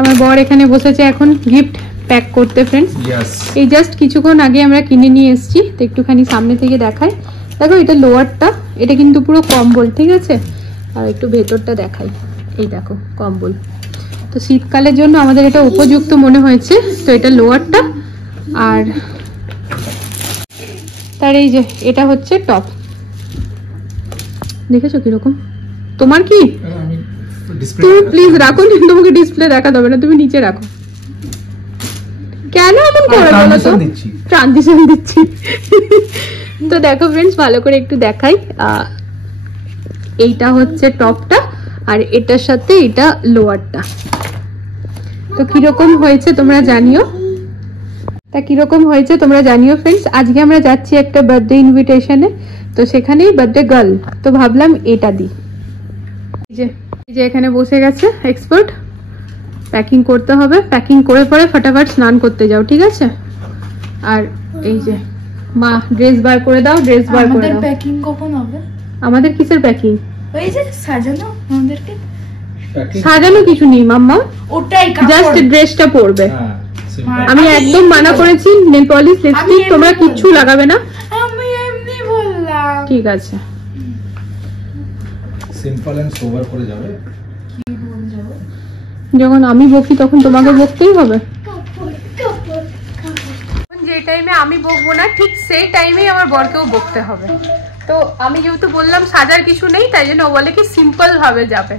আমার বর এখানে বসেছে এখন গিফট প্যাক করতে ফ্রেন্ডস। এই জাস্ট কিছুক্ষণ আগে আমরা কিনে নিয়ে এসেছি, তো একটুখানি সামনে থেকে দেখাই। দেখো এটা লোয়ারটা, এটা কিন্তু পুরো কম্বল, ঠিক আছে। আর একটু ভেতরটা দেখাই, এই দেখো কম্বল। তো শীতকালের জন্য আমাদের এটা উপযুক্ত মনে হয়েছে। তো এটা লোয়ারটা, আর তার এই যে এটা হচ্ছে টপ। দেখেছো কিরকম? তোমার কি? তুমি প্লিজ রাখো, তোমাকে ডিসপ্লে দেখা যাবে না, তুমি নিচে রাখো। কেন এমন করে বলো তো? ট্রানজিশন দিচ্ছি। তো দেখো ফ্রেন্ডস, ভালো করে একটু দেখাই। এইটা হচ্ছে টপটা, আর এটার সাথে এটা লোয়ারটা। তো কিরকম হয়েছে তোমরা জানিও, ফ্রেন্ডস। আজকে আমরা যাচ্ছি একটা বার্থডে ইনভিটেশনে, তো সেখানেই বার্থডে গার্ল, তো ভাবলাম এটা দিই। এই যে এখানে বসে গেছে এক্সপার্ট, প্যাকিং করতে হবে। প্যাকিং করে পরে ফটাফট স্নান করতে যাও, ঠিক আছে। আর এই যে মা ড্রেস বার করে দাও, ড্রেস বার করে দাও। আমাদের প্যাকিং কখন হবে? আমাদের কিসের প্যাকিং? ওই যে সাজানো, আমাদেরকে সাজানো কিছু নেই মাম্মা, ওটাই জাস্ট ড্রেসটা পরবে। আমি একদম মানা করেছি নেল পলিশ লিপস্টিক তোমরা কিচ্ছু লাগাবে না। আমি এমনি বললাম, ঠিক আছে। সিম্পল এন্ড সোবার করে যাবে। কি বল যাবে? যখন আমি বকি তখন তোমাকে বকতেই হবে। যে টাইমে আমি বকবো না, ঠিক সেই টাইমেই আমার বরকেও বকতে হবে। তো আমি যেহেতু বললাম সাজার কিছু নেই, তাই জন্য ও বলে কি সিম্পল ভাবে যাবে।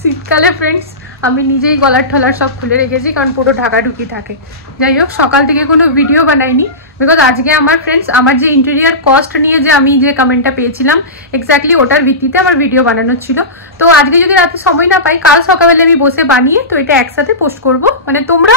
শীতকালে ফ্রেন্ডস আমি নিজেই গলার ঠলার সব খুলে রেখেছি, কারণ পুরো ঢাকাঢুকি থাকে। যাই হোক, সকাল থেকে কোনো ভিডিও বানাইনি, বিকজ আজকে আমার ফ্রেন্ডস আমার যে ইন্টেরিয়ার কস্ট নিয়ে যে আমি যে কমেন্টটা পেয়েছিলাম, এক্স্যাক্টলি ওটার ভিত্তিতে আমার ভিডিও বানানোর ছিল। তো আজকে যদি রাতে সময় না পাই, কাল সকালবেলা আমি বসে বানিয়ে তো এটা একসাথে পোস্ট করব। মানে তোমরা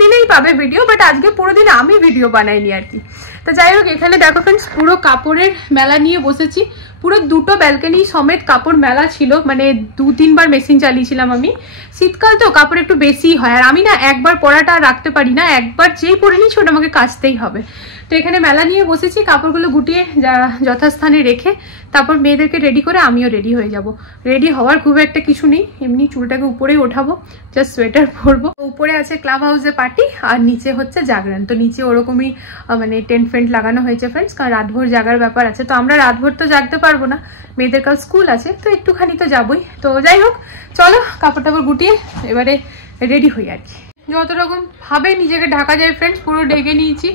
দিনেই পাবে ভিডিও, বাট আজকে পুরো দিন আমি ভিডিও বানাইনি আর কি। তো যাই হোক, এখানে দেখো ফ্রেন্ডস পুরো কাপড়ের মেলা নিয়ে বসেছি। পুরো দুটো ব্যালকনি সমেত কাপড় মেলা ছিল, মানে 2-3 বার মেশিন চালিয়েছিলাম আমি। শীতকাল তো কাপড় একটু বেশি হয়, আর আমি না একবার পরাটা রাখতে পারি না, একবার যেই পরে নিচ্ছি ওটা আমাকে কাচতেই হবে। তো এখানে মেলা নিয়ে বসেছি, কাপড়গুলো গুটিয়ে যথাস্থানে রেখে তারপর মেয়েদেরকে রেডি করে আমিও রেডি হয়ে যাব। রেডি হওয়ার খুব একটা কিছু নেই, এমনি চুলটাকে উপরেই ওঠাবো, জাস্ট সোয়েটার পরবো। উপরে আছে ক্লাব হাউসে পার্টি, আর নিচে হচ্ছে জাগরণ। তো নিচে ওরকমই মানে টেন্ট ফেন্ট লাগানো হয়েছে ফ্রেন্ডস, কারণ রাতভর জাগার ব্যাপার আছে। তো আমরা রাতভর তো জাগতে পারবো না, মেয়েদের কাল স্কুল আছে, তো একটুখানি তো যাবোই। তো যাই হোক, চলো কাপড় টাপড় গুটিয়ে এবারে রেডি হই আর কি। যত রকম ভাবে নিজেকে ঢাকা যায় ফ্রেন্ডস, পুরো ডেকে নিয়েছি,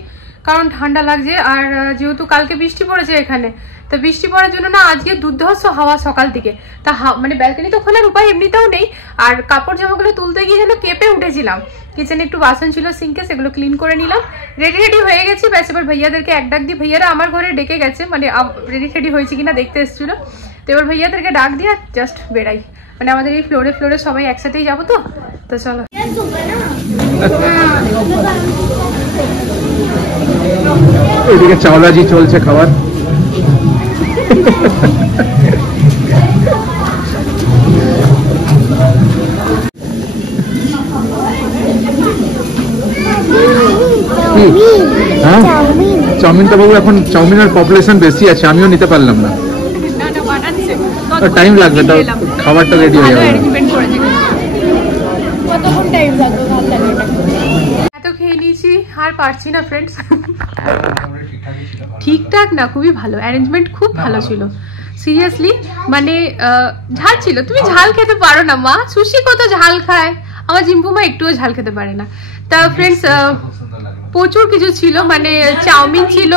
কারণ ঠান্ডা লাগছে। আর যেহেতু কালকে বৃষ্টি পড়েছে এখানে, তো বৃষ্টি পড়ার জন্য না আজকে দুর্ধর্ষ হাওয়া সকাল থেকে। তা মানে ব্যালকনি তো খোলার উপায় এমনিতেও নেই, আর কাপড় জামাগুলো তুলতে গিয়ে যেন কেঁপে উঠেছিলাম। কিচেনে একটু বাসন ছিল সিঙ্কে, সেগুলো ক্লিন করে নিলাম। রেডি হয়ে গেছি, ব্যাস এবার ভাইয়াদেরকে এক ডাক দিই। ভাইয়ারা আমার ঘরে ডেকে গেছে, মানে রেডি হয়েছে কিনা দেখতে এসেছিল। তো এবার ভাইয়াদেরকে ডাক দিয়ে জাস্ট বেড়াই, মানে আমাদের এই ফ্লোরে সবাই একসাথেই যাবো। তো চলো। এদিকে চাওলাজি চলছে খাবার। চাউমিনটা বাবু, এখন চাউমিনের পপুলেশন বেশি আছে, আমিও নিতে পারলাম না, টাইম লাগবে, তো খাবারটা রেডি হয়ে যাবে। এত খেয়ে নিয়েছি আর পারছি না ফ্রেন্ডস। ঠিকঠাক না, খুবই ভালো অ্যারেঞ্জমেন্ট, খুব ভালো ছিল সিরিয়াসলি। মানে ঝাল ছিল, তুমি ঝাল খেতে পারো না মা, সুশি কত ঝাল খায়, আমার জিম্পুমা একটুও ঝাল খেতে পারে না। তা ফ্রেন্ডস প্রচুর কিছু ছিল, মানে চাউমিন ছিল,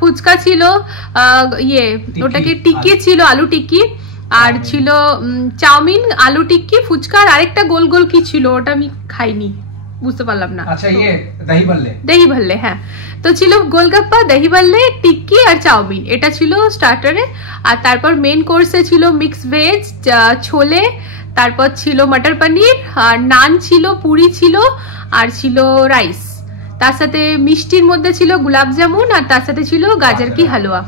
ফুচকা ছিল, ওটাকে টিক্কি ছিল, আলু টিক্কি, আর ছিল চাউমিন, আলু টিক্কি, ফুচকা, আর আরেকটা গোল গোল কি ছিল ওটা আমি খাইনি, বুঝতে পারলাম না। আচ্ছা, দহি ভল্লে, হ্যাঁ। তো ছিল গোলগাপ্পা, দহি ভল্লে, টিক্কি আর চাউমিন, এটা ছিল স্টার্টারে। আর তারপর মেন কোর্সে ছিল মিক্স ভেজ, ছোলে, তারপর ছিল মটর পনির, আর নান ছিল, পুরি ছিল, আর ছিল রাইস। তার সাথে মিষ্টির মধ্যে ছিল গোলাপ জামুন, আর তার সাথে ছিল গাজর কি হালুয়া।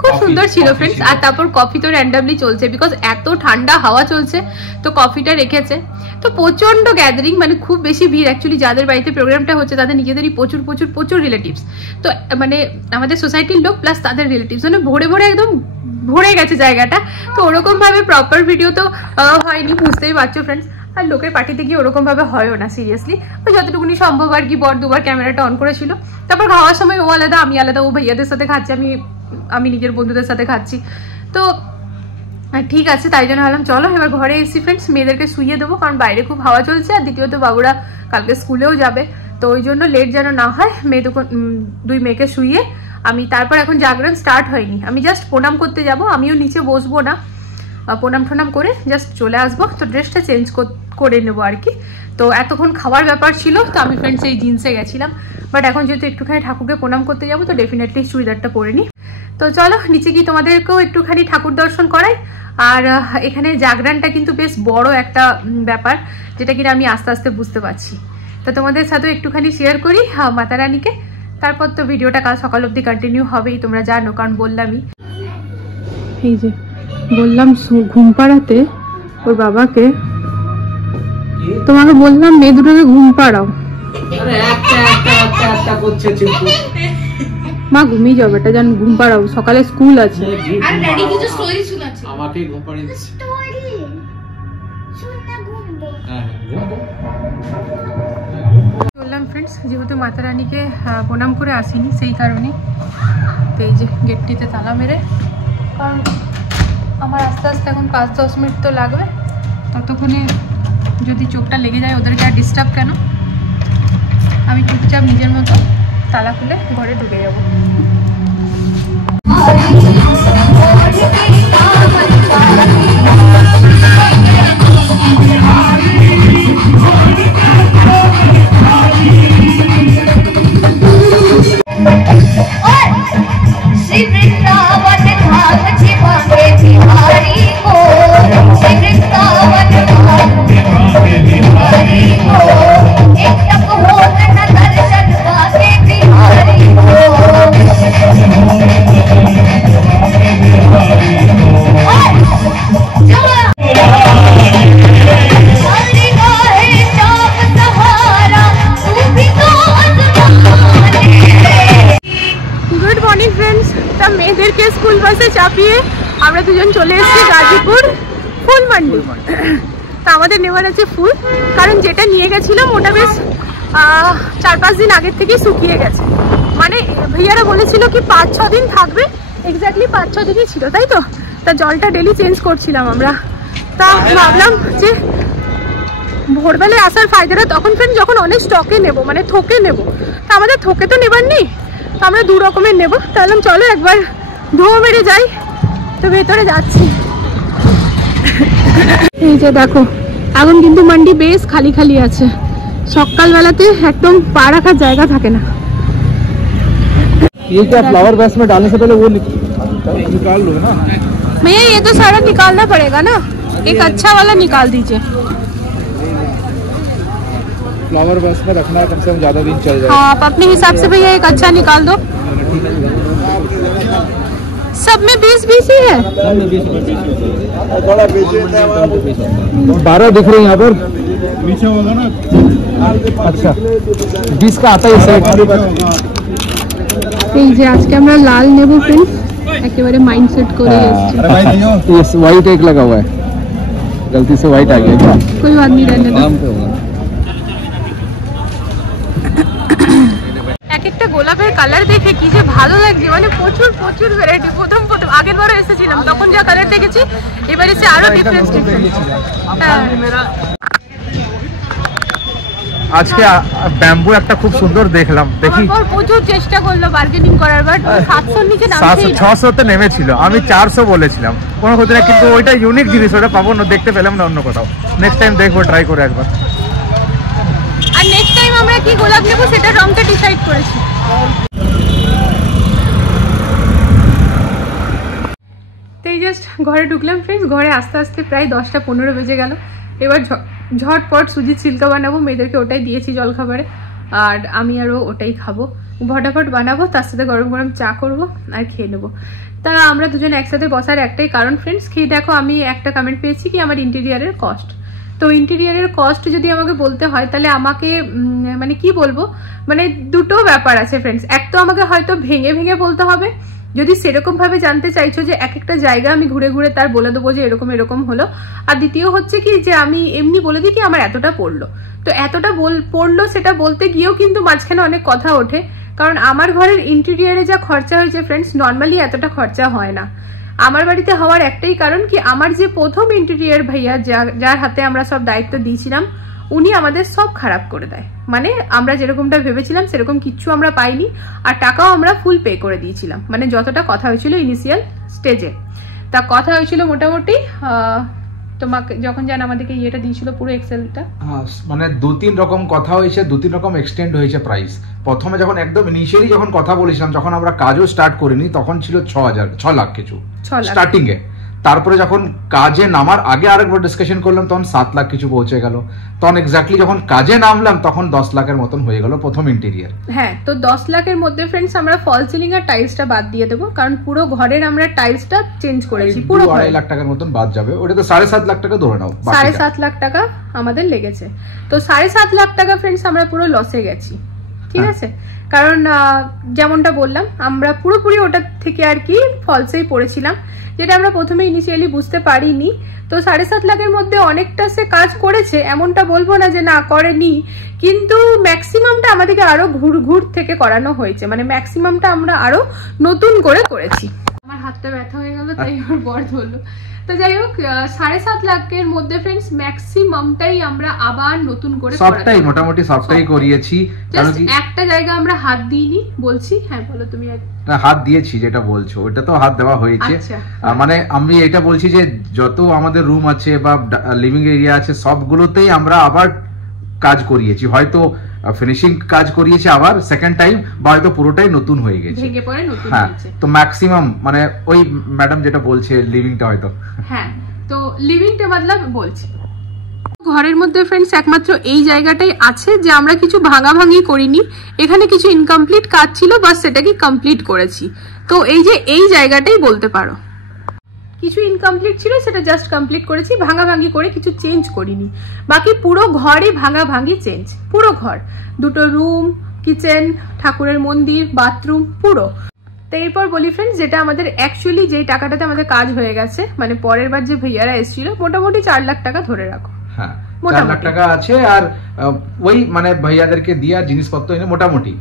খুব সুন্দর ছিল ফ্রেন্ডস। আর তারপর কফি তো র্যান্ডামলি চলছে, বিকজ এত ঠান্ডা হাওয়া চলছে, তো কফিটা রেখেছে। তো প্রচন্ড গ্যাদারিং, মানে খুব বেশি ভিড়। অ্যাকচুয়ালি যাদের বাড়িতে প্রোগ্রামটা হচ্ছে তাদের নিজেদেরই প্রচুর প্রচুর প্রচুর রিলেটিভস, তো মানে আমাদের সোসাইটির লোক প্লাস তাদের রিলেটিভস, মানে ভরে ভরে একদম ভরে গেছে জায়গাটা। তো ওরকম ভাবে প্রপার ভিডিও তো হয়নি, বুঝতেই পারছো ফ্রেন্ডস। আর লোকের পার্টিতে গিয়ে ওরকম ভাবে হয়ও না সিরিয়াসলি, যতটুকুনি সম্ভব আর কি। বর দুবার ক্যামেরাটা অন করেছিল, তারপর খাওয়ার সময় ও আলাদা আমি আলাদা, ও ভাইয়াদের সাথে খাচ্ছে, আমি নিজের বন্ধুদের সাথে খাচ্ছি। তো ঠিক আছে, তাই জন্য ভাবলাম চলো এবার ঘরে এসি ফ্রেন্ডস, মেয়েদেরকে শুইয়ে দেবো, কারণ বাইরে খুব হাওয়া চলছে। আর দ্বিতীয়ত বাবুরা কালকে স্কুলেও যাবে, তো ওই জন্য লেট যেন না হয়। দুই মেয়েকে শুইয়ে আমি তারপর, এখন জাগরণ স্টার্ট হয়নি, আমি জাস্ট প্রণাম করতে যাব। আমিও নিচে বসবো না, প্রণাম ঠনাম করে জাস্ট চলে আসবো। তো ড্রেসটা চেঞ্জ করে নেবো আর কি। তো এতক্ষণ খাওয়ার ব্যাপার ছিল, তো আমি ফ্রেন্ডস এই জিন্সে গেছিলাম, বাট এখন যেহেতু একটুখানি ঠাকুরকে প্রণাম করতে যাবো, তো ডেফিনেটলি চুড়িদারটা পরে নিই। তো চলো নিচে গিয়ে তোমাদেরকেও একটুখানি ঠাকুর দর্শন করাই। আর এখানে জাগরণটা কিন্তু বেশ বড় একটা ব্যাপার, যেটা কিনা আমি আস্তে আস্তে বুঝতে পারছি। তো তোমাদের সাথেও একটুখানি শেয়ার করি মাতা রানীকে। তারপর তো ভিডিওটা কাল সকাল অবধি কন্টিনিউ হবেই, তোমরা জানো, কারণ বললামই। এই যে বললাম ঘুম পাড়াতে ওর বাবাকে, তোমাকে বললাম মেয়ে দুটোকে ঘুম পাড়াও। মা ঘুমিয়ে যাবে, এটা জান, ঘুম পাড়াও, সকালে স্কুল আছে। বললাম ফ্রেন্ডস, যেহেতু মাতা রানীকে প্রণাম করে আসিনি সেই কারণে, তো এই যে গেটটিতে তালা মেরে, কারণ আমার আস্তে আস্তে এখন 5-10 মিনিট তো লাগবে, ততক্ষণে যদি চোখটা লেগে যায় ওদেরকে আর ডিস্টার্ব কেন, আমি চুপচাপ নিজের মতো তালা খুলে ঘরে ঢুকে যাব। মেয়েদেরকে স্কুল বাসে চাপিয়ে আমরা দুজন চলে এসেছি গাজীপুর ফুল মান্ডি। তা আমাদের নেওয়ার আছে ফুল, কারণ যেটা নিয়ে গেছিলাম ওটা বেশ 4-5 দিন আগের থেকেই শুকিয়ে গেছে। মানে ভাইয়ারা বলেছিল কি 5-6 দিন থাকবে, এক্স্যাক্টলি 5-6 দিনই ছিল, তাই তো। তা জলটা ডেলি চেঞ্জ করছিলাম আমরা। তা ভাবলাম যে ভোরবেলায় আসার ফায়দাটা তখন ফ্রেন্ড যখন অনেক স্টকে নেব, মানে থোকে নেব। তা আমাদের থোকে তো নেবার নেই, তো আমরা 2 রকমের নেবো। তাহলে চলো একবার ঢোঁ মেরে যাই। তো ভেতরে যাচ্ছি। এই যে দেখো, এখন কিন্তু মান্ডি বেশ খালি খালি আছে, সকালবেলাতে একদম পা রাখার জায়গা থাকে না। ये क्या फ्लावर बेस में डालने से पहले वो निकाल लो ना भैया, ये तो सारा निकालना पड़ेगा ना, एक अच्छा वाला निकाल दीजिए। फ्लावर बेस में रखना है, कम से कम ज्यादा दिन चल जाए। हाँ, आप अपने हिसाब से भैया एक अच्छा निकाल दो। सब में 20-20 ही है। 12 दिख रहे हैं यहाँ पर, नीचे होगा ना। अच्छा 20 का आता है सेट। এই যে আজকে আমরা লাল নেব फ्रेंड्स, একেবারে মাইন্ডসেট করে এসেছি। ये व्हाइट एक लगा हुआ है, गलती से व्हाइट आ गया क्या? कोई बात नहीं, रहने दो। এক একটা গোলাপের কালার দেখে কি যে ভালো লাগছে, মানে প্রচুর প্রচুর ভ্যারাইটি। প্রথম আগের বারও এসেছিলাম তখন যা কালার দেখেছি, এবার এসে আরো ডিফারেন্স। আজকে ব্যাম্বু একটা খুব সুন্দর দেখলাম, দেখি প্রচুর চেষ্টা করলো বার্গেনিং করার, বাট 700 নিচে নামছেই না। 700 তে নেমেছিল, আমি 400 বলেছিলাম, কোনো কথা না। কিন্তু ওইটা ইউনিক জিনিস, ওটা পাবো না, দেখতে পেলাম না অন্য কোথাও। নেক্সট টাইম দেখবো, ট্রাই করে একবার। আর নেক্সট টাইম আমরা কি গোলাপ নেবো সেটা রংটা ডিসাইড করেছি। তো এই জাস্ট ঘরে ঢুকলাম ফ্রেন্ডস। ঘরে আস্তে আস্তে প্রায় 10টা-15 বেজে গেল। এবার ঝটপট সুজির ছিলকা বানাবো, মেয়েদেরকে ওটাই দিয়েছি জলখাবারে, আর আমি আরও ওটাই খাবো। ফটাফট বানাবো, তার সাথে গরম গরম চা করবো আর খেয়ে নেবো। তা আমরা দুজন একসাথে বসার একটাই কারণ ফ্রেন্ডস, খেয়ে দেখো আমি একটা কমেন্ট পেয়েছি কি আমার ইন্টেরিয়ারের কস্ট। তো ইন্টেরিয়ারের কস্ট যদি আমাকে বলতে হয় তাহলে আমাকে মানে কি বলবো, মানে দুটো ব্যাপার আছে ফ্রেন্ডস। এক তো আমাকে হয়তো ভেঙে ভেঙে বলতে হবে, যদি সেরকম ভাবে জানতে চাইছো যে এক একটা জায়গা আমি ঘুরে ঘুরে তার বলে দেবো যে এরকম এরকম হলো। আর দ্বিতীয় হচ্ছে কি যে আমি এমনি বলে দিই কি আমার এতটা পড়লো, তো এতটা পড়লো সেটা বলতে গিয়েও কিন্তু মাঝখানে অনেক কথা ওঠে। কারণ আমার ঘরের ইন্টেরিয়ারে যা খরচা হয়েছে ফ্রেন্ডস, নর্মালি এতটা খরচা হয় না। আমার বাড়িতে হওয়ার একটাই কারণ কি আমার যে প্রথম ইন্টেরিয়ার ভাইয়া যার হাতে আমরা সব দায়িত্ব দিয়েছিলাম, উনি আমাদের সব খারাপ করে দেয়। মানে আমরা যেরকমটা ভেবেছিলাম সেরকম কিচ্ছু আমরা পাইনি, আর টাকাও আমরা ফুল পে করে দিয়েছিলাম, মানে যতটা কথা হয়েছিল ইনিশিয়াল স্টেজে। তা কথা হয়েছিল মোটামুটি তোমাকে যখন জান আমাদেরকে ইয়েটা দিয়েছিল পুরো এক্সেলটা, মানে 2-3 রকম কথা হয়েছে, 2-3 রকম এক্সটেন্ড হয়েছে প্রাইস। প্রথমে যখন একদম ইনিশিয়ালি যখন কথা বলেছিলাম, যখন আমরা কাজও স্টার্ট করিনি, তখন ছিল 6 লাখ কিছু স্টার্টিং এ। তারপরে যখন কাজে নামার আগে আরেকবার ডিসকাশন করলাম তখন 7 লাখ কিছু পৌঁছে গেল। তখন এক্স্যাক্টলি যখন কাজে নামলাম তখন 10 লাখের মতন হয়ে গেল প্রথম ইন্টেরিয়ার। হ্যাঁ, তো 10 লাখের মধ্যে ফ্রেন্ডস আমরা ফল সিলিং আর টাইলসটা বাদ দিয়ে দেবো, কারণ পুরো ঘরের আমরা টাইলসটা চেঞ্জ করেছি। পুরো 2.5 লাখ টাকার মতন বাদ যাবে, ওটা তো 7.5 লাখ টাকা ধরে নাও। 7.5 লাখ টাকা আমাদের লেগেছে। তো 7.5 লাখ টাকা ফ্রেন্ডস আমরা পুরো লসে গেছি, ঠিক আছে? কারণ যেমনটা বললাম আমরা পুরোপুরি ওটা থেকে আর কি ফলসেই পড়েছিলাম, যেটা আমরা প্রথমে ইনিশিয়ালি বুঝতে পারিনি। তো 7.5 লাখের মধ্যে অনেকটা সে কাজ করেছে, এমনটা বলবো না যে না করেনি, কিন্তু ম্যাক্সিমামটা আমাদেরকে আরো ঘুর থেকে করানো হয়েছে, মানে ম্যাক্সিমামটা আমরা আরো নতুন করে করেছি। আমার হাতটা ব্যথা হয়ে গেল তাই আমার বর ধরলো। তো যাই হোক 7.5 লাখের মধ্যে ফ্রেন্ডস ম্যাক্সিমামটাই আমরা আবার নতুন করে সবটাই মোটামুটি সবটাই করিয়েছি। জাস্ট একটা জায়গা আমরা হাত দিইনি বলছি। হ্যাঁ বলো তুমি। হাত দিয়েছি যেটা বলছো ওটা তো হাত দেওয়া হয়েছে। মানে আমি এটা বলছি যে যত আমাদের রুম আছে বা লিভিং এরিয়া আছে সবগুলোতেই আমরা আবার কাজ করিয়েছি, হয়তো ফিনিশিং কাজ করিয়েছি আবার সেকেন্ড টাইম, বা হয়তো পুরোটাই নতুন হয়ে গেছে। হ্যাঁ, তো ম্যাক্সিমাম মানে ওই ম্যাডাম যেটা বলছে লিভিংটা হয়তো। হ্যাঁ, তো লিভিংটা মতলব বলছি ঘরের মধ্যে ফ্রেন্ডস একমাত্র এই জায়গাটাই আছে যে আমরা কিছু ভাঙাভাঙি করিনি, এখানে কিছু ইনকমপ্লিট কাজ ছিল বাস সেটাকে কমপ্লিট করেছি। তো এই যে এই জায়গাটাই বলতে পারো কিছু ইনকমপ্লিট ছিল, সেটা জাস্ট কমপ্লিট করেছি, ভাঙাভাঙি করে কিছু চেঞ্জ করিনি। বাকি পুরো ঘরই ভাঙাভাঙি চেঞ্জ, পুরো ঘর, দুটো রুম, কিচেন, ঠাকুরের মন্দির, বাথরুম পুরো। তো এরপর বলি ফ্রেন্ডস, যেটা আমাদের অ্যাকচুয়ালি যেই টাকাটাতে আমাদের কাজ হয়ে গেছে, মানে পরের বার যে ভাইয়ারা এসেছিল মোটামুটি 4 লাখ টাকা ধরে রাখো। হ্যাঁ, 4 লাখ টাকা আছে। আর ওই মানে ভাইয়াদেরকে দিয়া জিনিসপত্র এনে মোটামুটি।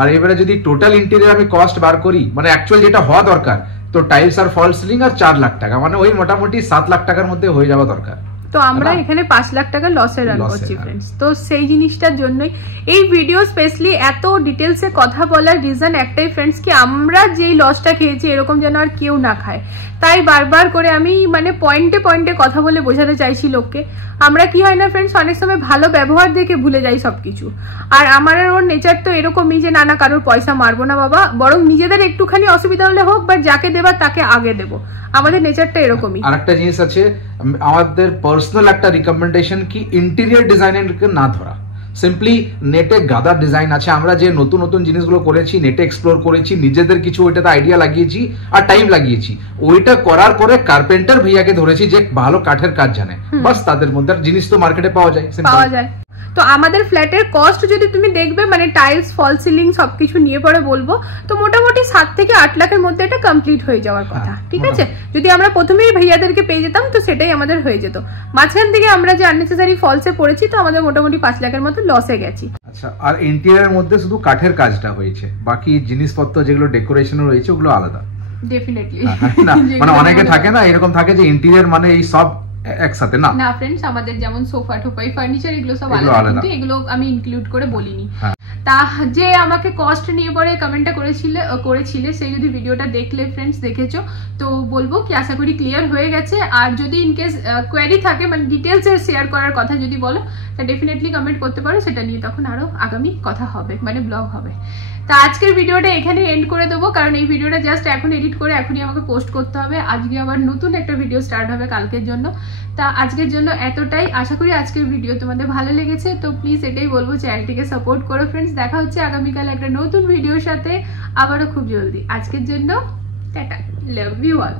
আর এবারে যদি টোটাল ইন্টেরিয়র আমি কস্ট বার করি, মানে অ্যাকচুয়াল যেটা হওয়া দরকার, তো টাইলস আর ফল সিলিং আর 4 লাখ টাকা, মানে ওই মোটামুটি 7 লাখ টাকার মধ্যে হয়ে যাওয়া দরকার। তো আমরা এখানে 5 লাখ টাকা লসে রান করছি ফ্রেন্ডস। তো সেই জিনিসটার জন্যই এই ভিডিও স্পেশালি এত ডিটেলসে কথা বলার রিজন একটাই ফ্রেন্ডস, কি আমরা যেই লসটা খেয়েছি এরকম যেন আর কেউ না খায়। তাই বারবার করে আমি মানে পয়েন্টে পয়েন্টে কথা বলে বোঝাতে চাইছি লোককে। আমরা কি হয় না ফ্রেন্ডস, অনেক সময় ভালো ব্যবহার দেখে ভুলে যাই সবকিছু। আর আমার ওর নেচার তো এরকমই যে না কারোর পয়সা মারবো না বাবা, বরং নিজেদের একটুখানি অসুবিধা হলে হোক, বাট যাকে দেবার তাকে আগে দেবো। আমাদের নেচারটা এরকমই। আরেকটা জিনিস আছে, আমাদের পার্সোনাল একটা রিকমেন্ডেশন কি ইন্টেরিয়র ডিজাইনারকে না ধরা। সিম্পলি নেটে গাদা ডিজাইন আছে, আমরা যে নতুন নতুন জিনিসগুলো করেছি নেটে এক্সপ্লোর করেছি, নিজেদের কিছু ওইটাতে আইডিয়া লাগিয়েছি আর টাইম লাগিয়েছি। ওইটা করার পরে কার্পেন্টার ভাইয়াকে ধরেছি যে ভালো কাঠের কাজ জানে, বাস তাদের মধ্যে জিনিস তো মার্কেটে পাওয়া যায়। তো আমাদের ফ্ল্যাটের কস্ট যদি তুমি দেখবে, মানে টাইলস, ফল সিলিং সবকিছু নিয়ে পরে বলবো, তো মোটামুটি 7 থেকে 8 লাখের মধ্যে এটা কমপ্লিট হয়ে যাওয়ার কথা। ঠিক আছে, যদি আমরা প্রথমেই ভাইয়াদেরকে পেয়ে যেতাম তো সেটাই আমাদের হয়ে যেত। মাঝখান থেকে আমরা যে আননেসেসারি ফলসে পড়েছি, তো আমাদের মোটামুটি 5 লাখের মতো লসে গেছি। আচ্ছা, আর ইন্টেরিয়রের মধ্যে শুধু কাঠের কাজটা হয়েছে, বাকি জিনিসপত্র যেগুলো ডেকোরেশন রয়েছে ওগুলো আলাদা। ডেফিনেটলি না, মানে অনেকে থাকে না এরকম থাকে যে ইন্টেরিয়র মানে এই সব একসাথে না। না ফ্রেন্ডস, আমাদের যেমন সোফা টোপাই ফার্নিচার এগুলো সব আলাদা, কিন্তু এগুলো আমি ইনক্লুড করে বলিনি। তা যে আমাকে কস্ট নিয়ে পরে কমেন্টটা করেছিলে সেই যদি ভিডিওটা দেখলে ফ্রেন্ডস দেখেছো, তো বলবো কি আশা করি ক্লিয়ার হয়ে গেছে। আর যদি ইনকেস কোয়েরি থাকে, মানে ডিটেলসে শেয়ার করার কথা যদি বলো, তা ডেফিনেটলি কমেন্ট করতে পারো, সেটা নিয়ে তখন আরো আগামী কথা হবে, মানে ব্লগ হবে। তা আজকের ভিডিওটা এখানে এন্ড করে দেবো, কারণ এই ভিডিওটা জাস্ট এখন এডিট করে এখনই আমাকে পোস্ট করতে হবে। আজকে আবার নতুন একটা ভিডিও স্টার্ট হবে কালকের জন্য। তা আজকের জন্য এতটাই। আশা করি আজকের ভিডিও তোমাদের ভালো লেগেছে। তো প্লিজ এটাই বলবো, চ্যানেলটিকে সাপোর্ট করো ফ্রেন্ডস। দেখা হচ্ছে আগামীকাল একটা নতুন ভিডিওর সাথে আবারও খুব জলদি। আজকের জন্য টাটা, লাভ ইউ অল।